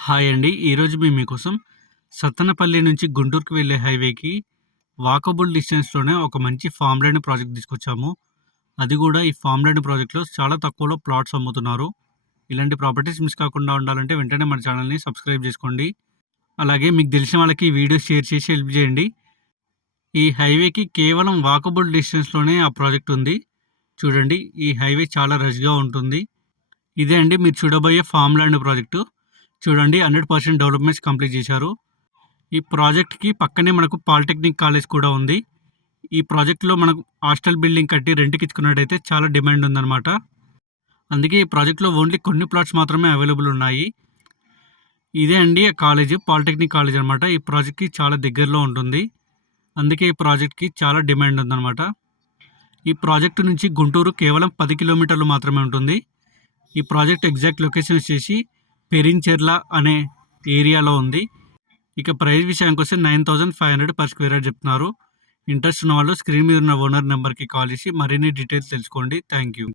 Hi అండి. ఈరోజు మేము మీకోసం సత్తనపల్లి నుంచి గుంటూరుకు వెళ్ళే హైవేకి వాకబుల్ డిస్టెన్స్‌లోనే ఒక మంచి ఫామ్ ల్యాండ్ ప్రాజెక్ట్ తీసుకొచ్చాము. అది కూడా ఈ ఫార్మ్ ల్యాండ్ ప్రాజెక్ట్‌లో చాలా తక్కువలో ప్లాట్స్ అమ్ముతున్నారు. ఇలాంటి ప్రాపర్టీస్ మిస్ కాకుండా ఉండాలంటే వెంటనే మన ఛానల్‌ని సబ్స్క్రైబ్ చేసుకోండి. అలాగే మీకు తెలిసిన వాళ్ళకి ఈ వీడియో షేర్ చేసి హెల్ప్ చేయండి. ఈ హైవేకి కేవలం వాకబుల్ డిస్టెన్స్‌లోనే ఆ ప్రాజెక్ట్ ఉంది. చూడండి ఈ హైవే చాలా రష్‌గా ఉంటుంది. ఇదే అండి మీరు చూడబోయే ఫామ్ ల్యాండ్ ప్రాజెక్టు. చూడండి 100% డెవలప్‌మెంట్స్ కంప్లీట్ చేశారు. ఈ ప్రాజెక్ట్‌కి పక్కనే మనకు పాలిటెక్నిక్ కాలేజ్ కూడా ఉంది. ఈ ప్రాజెక్ట్‌లో మనకు హాస్టల్ బిల్డింగ్ కట్టి రెంట్‌కి ఇచ్చుకున్నట్టయితే చాలా డిమాండ్ ఉందన్నమాట. అందుకే ఈ ప్రాజెక్ట్‌లో ఓన్లీ కొన్ని ప్లాట్స్ మాత్రమే అవైలబుల్ ఉన్నాయి. ఇదే అండి ఆ కాలేజ్ పాలిటెక్నిక్ కాలేజ్ అనమాట ఈ ప్రాజెక్ట్‌కి చాలా దగ్గరలో ఉంటుంది. అందుకే ఈ ప్రాజెక్ట్‌కి చాలా డిమాండ్ ఉందన్నమాట. ఈ ప్రాజెక్ట్ నుంచి గుంటూరు కేవలం పది కిలోమీటర్లు మాత్రమే ఉంటుంది. ఈ ప్రాజెక్ట్ ఎగ్జాక్ట్ లొకేషన్ వచ్చేసి పెరించెర్ల అనే ఏరియాలో ఉంది. ఇక ప్రైస్ విషయానికొస్తే 9500 పర్ స్క్వేర్ యార్డ్ చెప్తున్నారు. ఇంట్రెస్ట్ ఉన్న వాళ్ళు స్క్రీన్ మీద ఉన్న ఓనర్ నెంబర్‌కి కాల్ చేసి మరిన్ని డీటెయిల్స్ తెలుసుకోండి. Thank you.